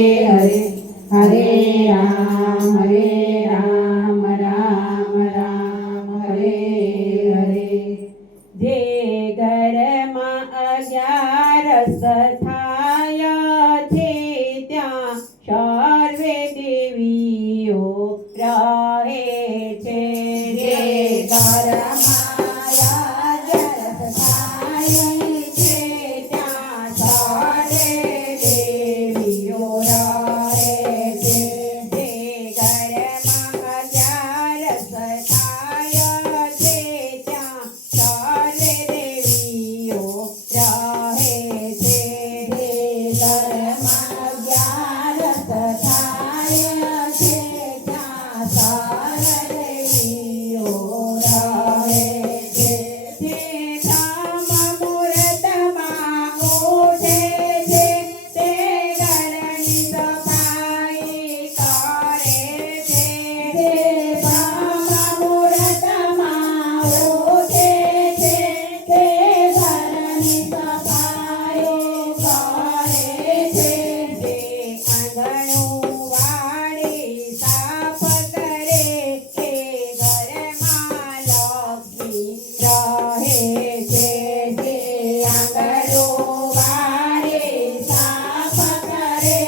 હરે રામ રામ રામ હરે હરે। જે ઘરમાં અગિયારસ થાય છે ત્યાં સર્વે દેવીઓ રહે છે। જે ઘરમાં અગિયારસ થાય છે ત્યાં સર્વે દેવીઓ રહે છે। જે ઘરમાં અગિયારસ થાય છે ત્યાં સર્વે દેવીઓ રહે છે। જે ઘરમાં અગિયારસ થાય છે ત્યાં સર્વે દેવીઓ રહે છે। જે બ્રહ્મ મુહૂર્તમાં ઉઠે છે તે ઘરની સફાઈ કરે છે। જે બ્રહ્મ મુહૂર્તમાં ઉઠે છે તે ઘરની સફાઈ કરે છે। જે આંગણું વાળી સાફ કરે તે ઘરમાં લક્ષ્મી રહે છે। જે આંગણું વાળી સાફ કરે